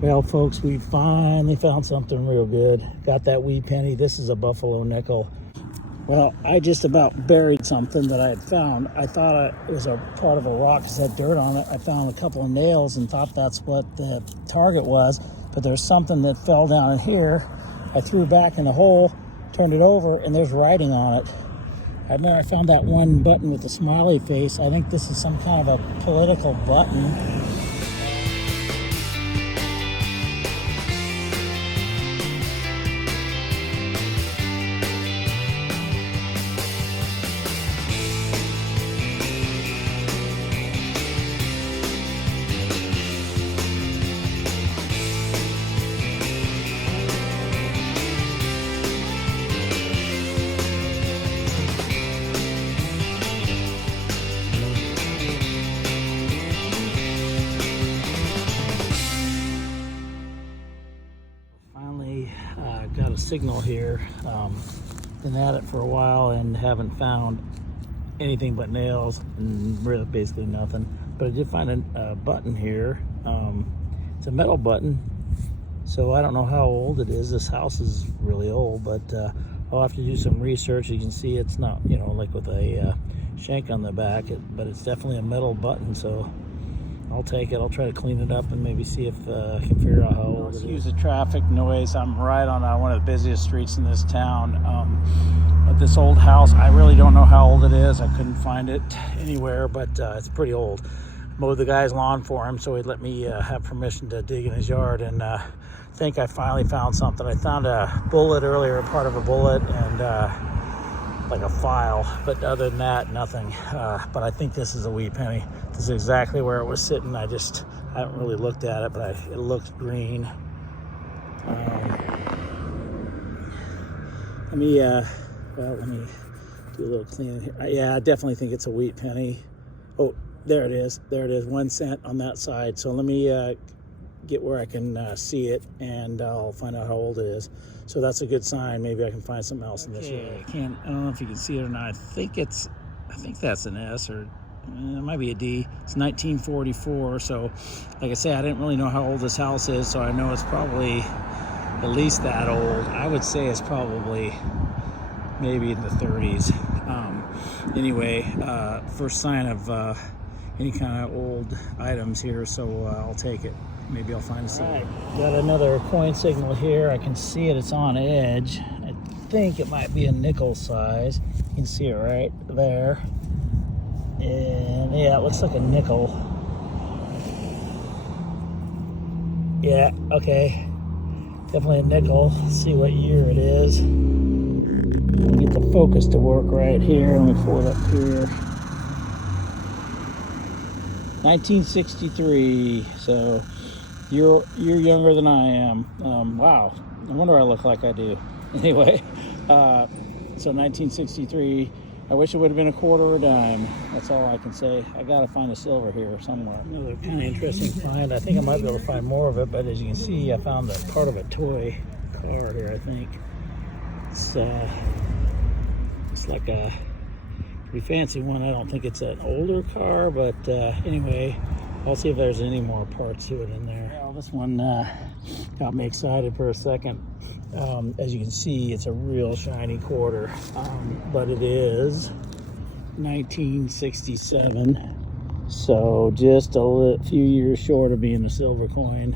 Well, folks, we finally found something real good. Got that wee penny. This is a buffalo nickel. Well, I just about buried something that I had found. I thought it was a part of a rock because it had dirt on it. I found a couple of nails and thought that's what the target was, but there's something that fell down in here. I threw back in the hole, turned it over, and there's writing on it. I remember I found that one button with the smiley face. I think this is some kind of a political button. Got a signal here. Been at it for a while and haven't found anything but nails and really basically nothing. But I did find a button here. It's a metal button, so I don't know how old it is. This house is really old, but I'll have to do some research. You can see it's not, you know, like with a shank on the back, but it's definitely a metal button, so I'll take it. I'll try to clean it up and maybe see if I can figure out how old it is. Excuse the traffic noise. I'm right on one of the busiest streets in this town. But this old house, I really don't know how old it is. I couldn't find it anywhere, but it's pretty old. Mowed the guy's lawn for him, so he let me have permission to dig in his yard, and I think I finally found something. I found a bullet earlier, part of a bullet, and like a file, but other than that, nothing. But I think this is a wee penny. This is exactly where it was sitting. I haven't really looked at it, but it looks green. Let me do a little cleaning here. Yeah, I definitely think it's a wheat penny. Oh, there it is. There it is, 1 cent on that side. So let me get where I can see it, and I'll find out how old it is. So that's a good sign. Maybe I can find something else in this area. I don't know if you can see it or not. I think that's an S, or it might be a D. It's 1944. So like I say, I didn't really know how old this house is, so I know it's probably at least that old. I would say it's probably maybe in the 30s. Anyway, first sign of any kind of old items here, so I'll take it. Maybe I'll find a silver. Right. Got another coin signal here. I can see it. It's on edge. I think it might be a nickel size. You can see it right there. And yeah, it looks like a nickel. Yeah, okay. Definitely a nickel. Let's see what year it is. I'll get the focus to work right here. Let me pull it up here. 1963. So you're younger than I am. Wow, no wonder I look like I do. Anyway, so 1963. I wish it would have been a quarter or a dime. That's all I can say. I gotta find a silver here somewhere. Another kind of interesting find. I think I might be able to find more of it, but as you can see, I found the part of a toy car here. I think it's like a pretty fancy one. I don't think it's an older car, but anyway, I'll see if there's any more parts to it in there. Well, this one got me excited for a second. As you can see, it's a real shiny quarter, but it is 1967, so just a few years short of being a silver coin.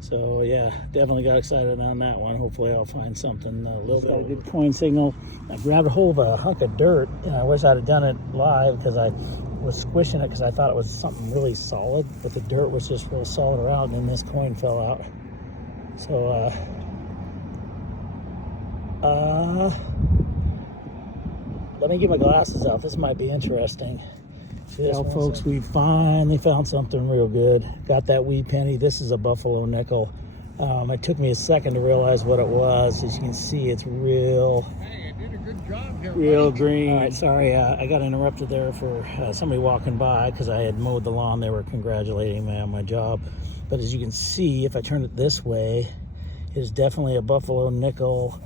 So yeah, definitely got excited on that one. Hopefully I'll find something a little bit. Got a good coin signal. I grabbed a hold of a hunk of dirt, and I wish I'd have done it live because I was squishing it because I thought it was something really solid, but the dirt was just real solid around, and this coin fell out. So let me get my glasses out. This might be interesting. Well, folks, we finally found something real good. Got that wee penny. This is a buffalo nickel. It took me a second to realize what it was. As you can see, it's real. Hey, you did a good job here. Real green. All right, sorry, I got interrupted there for somebody walking by because I had mowed the lawn. They were congratulating me on my job. But as you can see, if I turn it this way, it is definitely a buffalo nickel.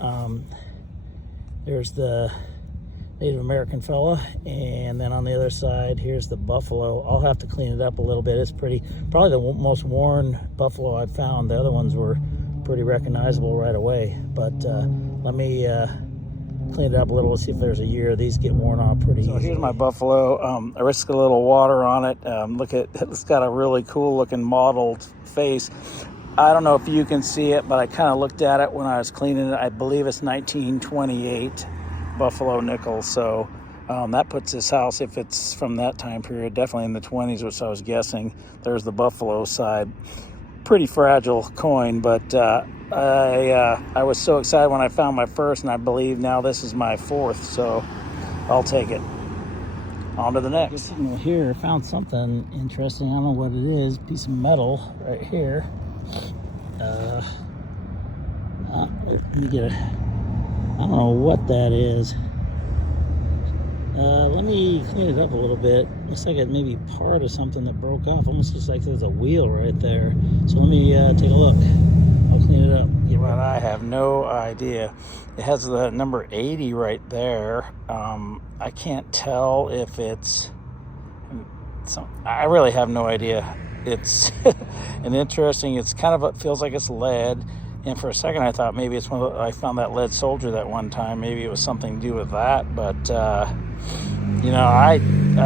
There's the Native American fella, and then on the other side here's the buffalo. I'll have to clean it up a little bit. It's probably the most worn buffalo I've found. The other ones were pretty recognizable right away, but let me clean it up a little, see if there's a year. These get worn off pretty easily. So here's my buffalo. I risked a little water on it. Look at it's got a really cool looking mottled face. I don't know if you can see it, but I kind of looked at it when I was cleaning it. I believe it's 1928 buffalo nickel. So that puts this house, if it's from that time period, definitely in the 20s, which I was guessing. There's the buffalo side. Pretty fragile coin, but I was so excited when I found my first, and I believe now this is my fourth, so I'll take it. On to the next. Well, here I found something interesting. I don't know what it is. Piece of metal right here. Let me get I don't know what that is. Let me clean it up a little bit. Looks like it may be part of something that broke off. Almost looks like there's a wheel right there. So let me take a look. I'll clean it up. Well, I have no idea. It has the number 80 right there. I can't tell if it's... I really have no idea. It's an interesting... It's kind of... It feels like it's lead. And for a second, I thought maybe it's I found that lead soldier that one time. Maybe it was something to do with that. But, you know, I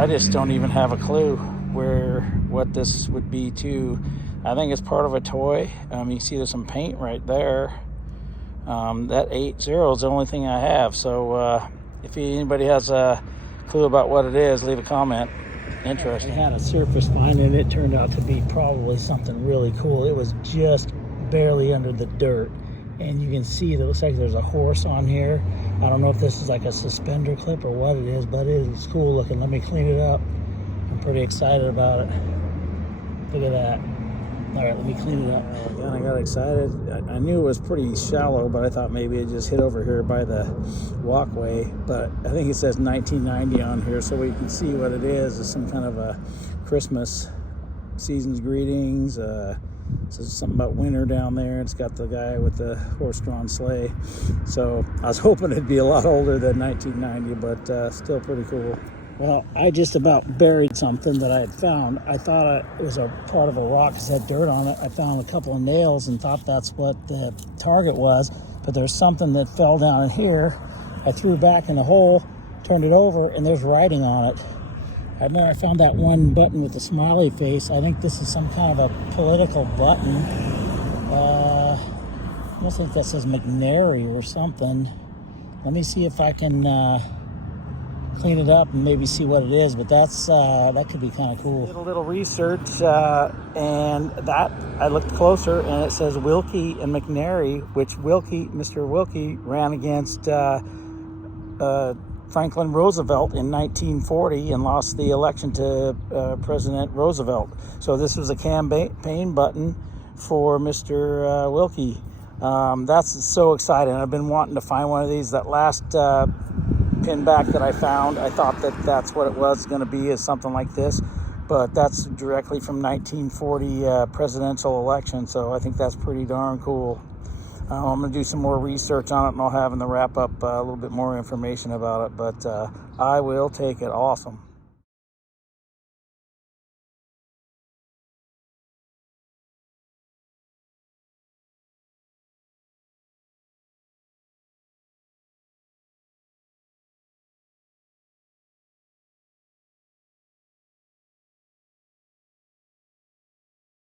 just don't even have a clue what this would be too. I think it's part of a toy. You can see there's some paint right there. That 80 is the only thing I have. So if anybody has a clue about what it is, leave a comment. Interesting. It had a surface find, and it turned out to be probably something really cool. It was just barely under the dirt, and you can see that it looks like there's a horse on here. I don't know if this is like a suspender clip or what it is, but it is cool looking. Let me clean it up. I'm pretty excited about it. Look at that. All right, let me clean it up. And I got excited. I knew it was pretty shallow, but I thought maybe it just hit over here by the walkway. But I think it says 1990 on here, so we can see what it is. It's some kind of a Christmas season's greetings. Says something about winter down there. It's got the guy with the horse-drawn sleigh. So I was hoping it'd be a lot older than 1990, but still pretty cool. Well, I just about buried something that I had found. I thought it was a part of a rock because it had dirt on it. I found a couple of nails and thought that's what the target was, but there's something that fell down in here. I threw it back in the hole, turned it over, and there's writing on it. I know I found that one button with the smiley face. I think this is some kind of a political button. I almost think that says McNary or something. Let me see if I can clean it up and maybe see what it is, but that could be kind of cool. Did a little research, and that I looked closer, and it says Wilkie and McNary, which Mr. Wilkie ran against Franklin Roosevelt in 1940 and lost the election to President Roosevelt. So this was a campaign button for Mr. Wilkie. That's so exciting. I've been wanting to find one of these. That last pin back that I found, I thought that that's what it was going to be, is something like this. But that's directly from 1940 presidential election. So I think that's pretty darn cool. I'm going to do some more research on it, and I'll have in the wrap-up a little bit more information about it, but I will take it. Awesome.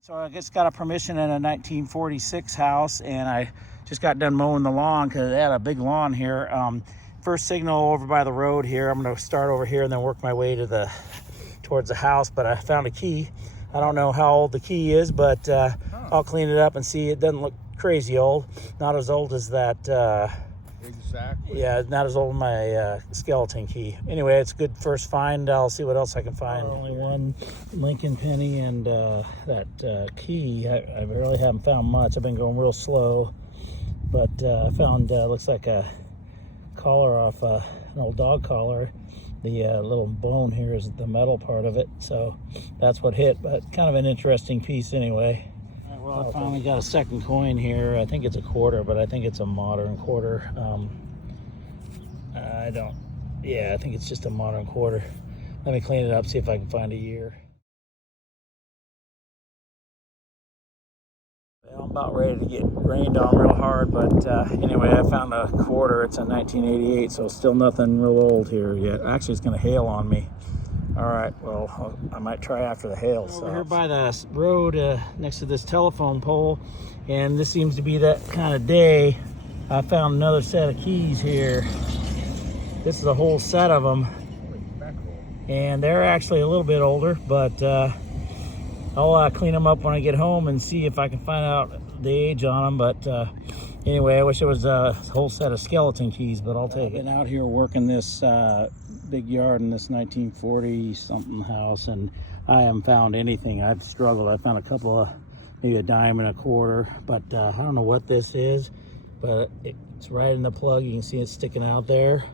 So I just got a permission in a 1946 house, and I just got done mowing the lawn because they had a big lawn here. First signal over by the road here. I'm going to start over here and then work my way towards the house, but I found a key. I don't know how old the key is, but I'll clean it up and see. It doesn't look crazy old. Not as old as that. Exactly. Yeah, not as old as my skeleton key. Anyway, it's a good first find. I'll see what else I can find. Only one Lincoln penny and that key. I really haven't found much. I've been going real slow, but I found looks like a collar off an old dog collar. The little bone here is the metal part of it, so that's what hit. But kind of an interesting piece anyway. Well, I finally got a second coin here. I think it's a quarter, but I think it's a modern quarter. I don't Yeah, I think it's just a modern quarter. Let me clean it up, see if I can find a year. Well, I'm about ready to get rained on real hard, but anyway, I found a quarter. It's a 1988, so still nothing real old here yet. Actually, it's going to hail on me. All right, well, I might try after the hail. Over here by the road next to this telephone pole, and this seems to be that kind of day. I found another set of keys here. This is a whole set of them, and they're actually a little bit older, but I'll clean them up when I get home and see if I can find out the age on them. But anyway, I wish it was a whole set of skeleton keys, but I'll take it. I've been out here working this big yard in this 1940 something house, and I haven't found anything. I've struggled. I found a couple of, maybe a dime and a quarter, but I don't know what this is, but it's right in the plug. You can see it sticking out there.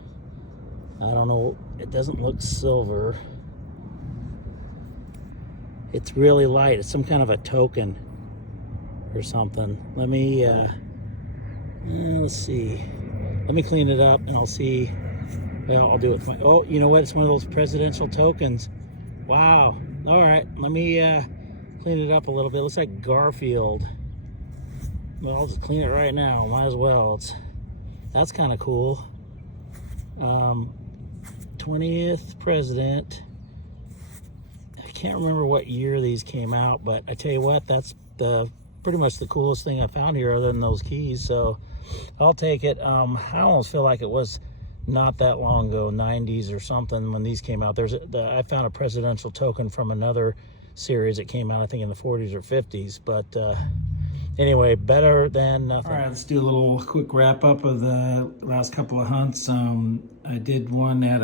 I don't know, it doesn't look silver. It's really light. It's some kind of a token or something. Let me let's see. Let me clean it up and I'll see. Well, I'll do it. Oh, you know what? It's one of those presidential tokens. Wow. All right. Let me clean it up a little bit. It looks like Garfield. Well, I'll just clean it right now. Might as well. That's kind of cool. 20th president. I can't remember what year these came out, but I tell you what, that's pretty much the coolest thing I found here other than those keys, so I'll take it. I almost feel like it was not that long ago, 90s or something, when these came out. I found a presidential token from another series that came out, I think, in the 40s or 50s, but anyway, better than nothing. All right, let's do a little quick wrap up of the last couple of hunts. I did one at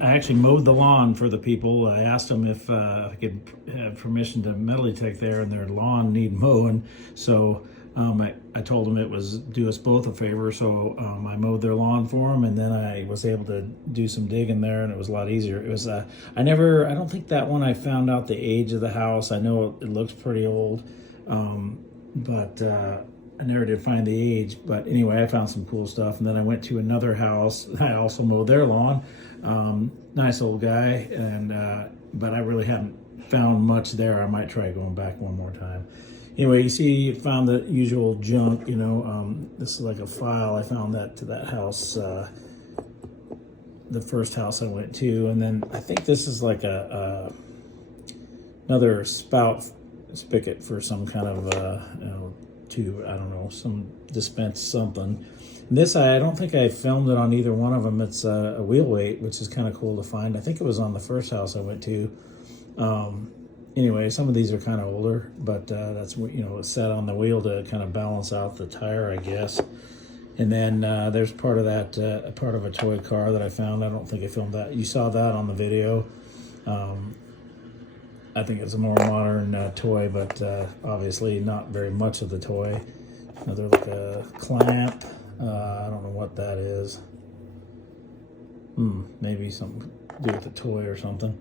I actually mowed the lawn for the people. I asked them if I could have permission to metal detect there, and their lawn need mowing. So I told them it was do us both a favor. So I mowed their lawn for them, and then I was able to do some digging there, and it was a lot easier. It was I don't think that one I found out the age of the house. I know it looks pretty old, but I never did find the age. But anyway, I found some cool stuff, and then I went to another house. I also mowed their lawn. Nice old guy, and but I really haven't found much there. I might try going back one more time. Anyway, you see, found the usual junk. You know, this is like a file. I found that to that house, the first house I went to, and then I think this is like another spout spigot for some kind of tube. I don't know, some dispense something. And this, I don't think I filmed it on either one of them. It's a wheel weight, which is kind of cool to find. I think it was on the first house I went to. Anyway, some of these are kind of older, but that's, it's set on the wheel to kind of balance out the tire, I guess. And then there's part of that, part of a toy car that I found. I don't think I filmed that. You saw that on the video. I think it's a more modern toy, but obviously not very much of the toy. Another like a clamp. I don't know what that is. Maybe something to do with the toy or something.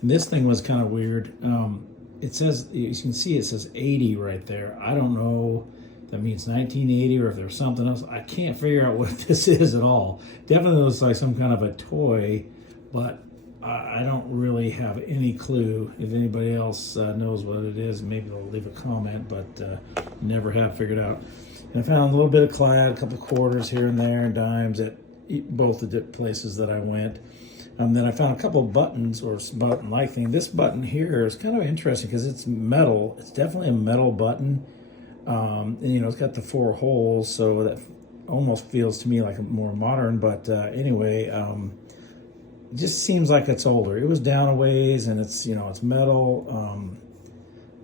And this thing was kind of weird. It says, you can see it says 80 right there. I don't know if that means 1980 or if there's something else. I can't figure out what this is at all. Definitely looks like some kind of a toy, but I don't really have any clue. If anybody else knows what it is, maybe they'll leave a comment, but never have figured out. And I found a little bit of clad, a couple of quarters here and there, and dimes at both the places that I went. Then I found a couple of buttons or button-like thing. This button here is kind of interesting because it's metal. It's definitely a metal button. And, it's got the 4 holes, so that almost feels to me like a more modern. But anyway, it just seems like it's older. It was down a ways, and it's it's metal.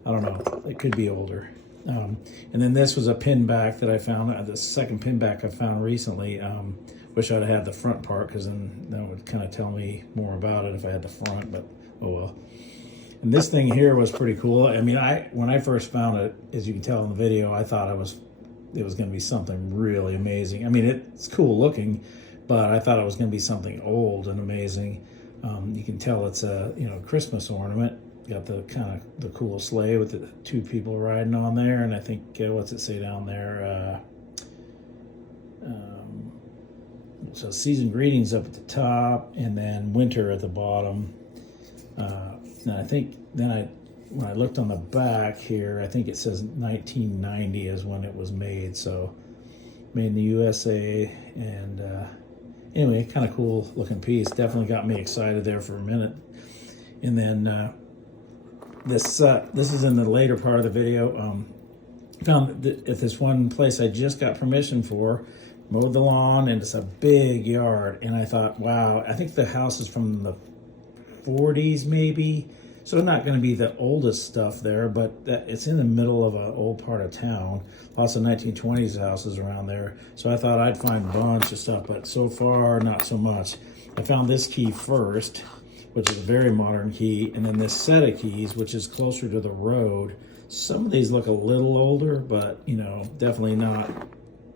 I don't know. It could be older. And then this was a pin back that I found. The second pin back I found recently. Wish I'd had the front part, because then that would kind of tell me more about it if I had the front, but oh well. And this thing here was pretty cool. I mean, when I first found it, as you can tell in the video, I thought it was going to be something really amazing. I mean, it's cool looking, but I thought it was going to be something old and amazing. You can tell it's a Christmas ornament. Got the kind of the cool sleigh with the 2 people riding on there, and I think what's it say down there? So season greetings up at the top, and then winter at the bottom. And I think then when I looked on the back here, I think it says 1990 is when it was made. So made in the USA, and anyway, kind of cool looking piece. Definitely got me excited there for a minute. And then this is in the later part of the video. Found at this one place I just got permission for, mowed the lawn, and it's a big yard. And I thought, wow, I think the house is from the 40s maybe. So not going to be the oldest stuff there, but it's in the middle of an old part of town. Lots of 1920s houses around there. So I thought I'd find a bunch of stuff, but so far, not so much. I found this key first, which is a very modern key, and then this set of keys, which is closer to the road. Some of these look a little older, but, you know, definitely not,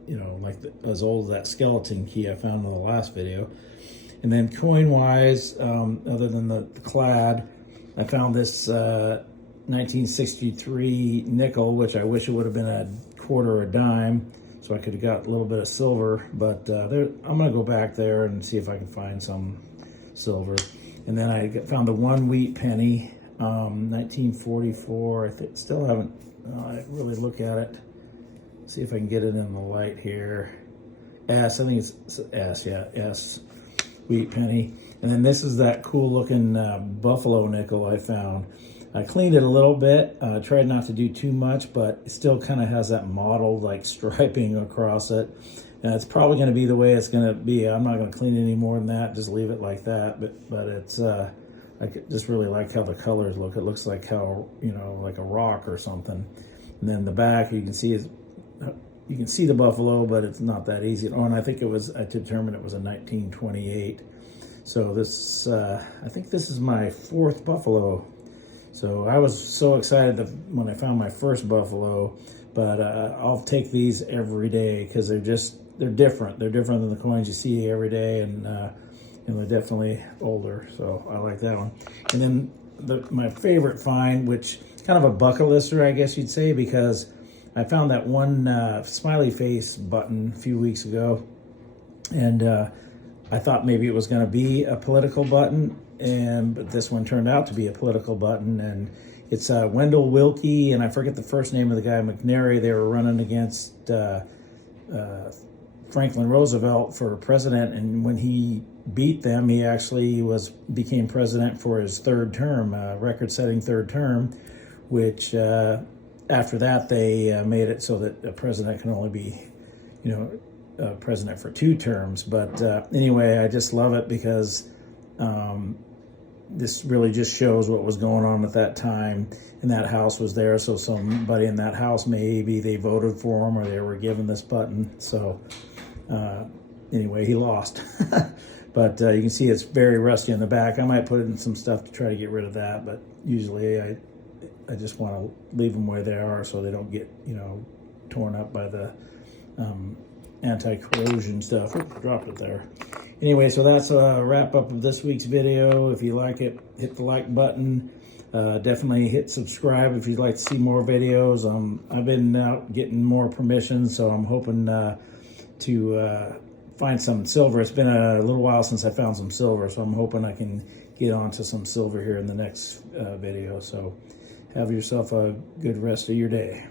you know, like as old as that skeleton key I found in the last video. And then coin-wise, other than the clad, I found this 1963 nickel, which I wish it would have been a quarter or a dime, so I could have got a little bit of silver. But I'm going to go back there and see if I can find some silver. And then I found the 1 wheat penny, 1944. I still haven't really look at it. See if I can get it in the light here. S, I think it's S, yeah, S. Wheat penny. And then this is that cool looking buffalo nickel I found. I cleaned it a little bit, tried not to do too much, but it still kind of has that mottled like striping across it. And it's probably going to be the way it's going to be. I'm not going to clean it any more than that, just leave it like that. But it's I just really like how the colors look. It looks like how, you know, like a rock or something. And then the back, you can see the buffalo, but it's not that easy. Oh, and I think I determined it was a 1928. So this, I think this is my 4th buffalo. So I was so excited when I found my first buffalo, but I'll take these every day because they're different. They're different than the coins you see every day, and they're definitely older. So I like that one. And then my favorite find, which kind of a bucket lister, I guess you'd say, because I found that one smiley face button a few weeks ago, and I thought maybe it was going to be a political button, but this one turned out to be a political button, and it's Wendell Willkie, and I forget the first name of the guy, McNary. They were running against Franklin Roosevelt for president, and when he beat them, he actually became president for his 3rd term, record-setting 3rd term, which after that they made it so that a president can only be, you know, president for 2 terms. But anyway, I just love it because this really just shows what was going on at that time, and that house was there, so somebody in that house, maybe they voted for him or they were given this button. So anyway, he lost. But you can see it's very rusty in the back. I might put in some stuff to try to get rid of that, but usually I just want to leave them where they are so they don't get, you know, torn up by the anti-corrosion stuff. Oops, dropped it there. Anyway, so that's a wrap up of this week's video. If you like it, hit the like button. Definitely hit subscribe if you'd like to see more videos. I've been out getting more permissions, so I'm hoping to find some silver. It's been a little while since I found some silver, so I'm hoping I can get onto some silver here in the next video. So have yourself a good rest of your day.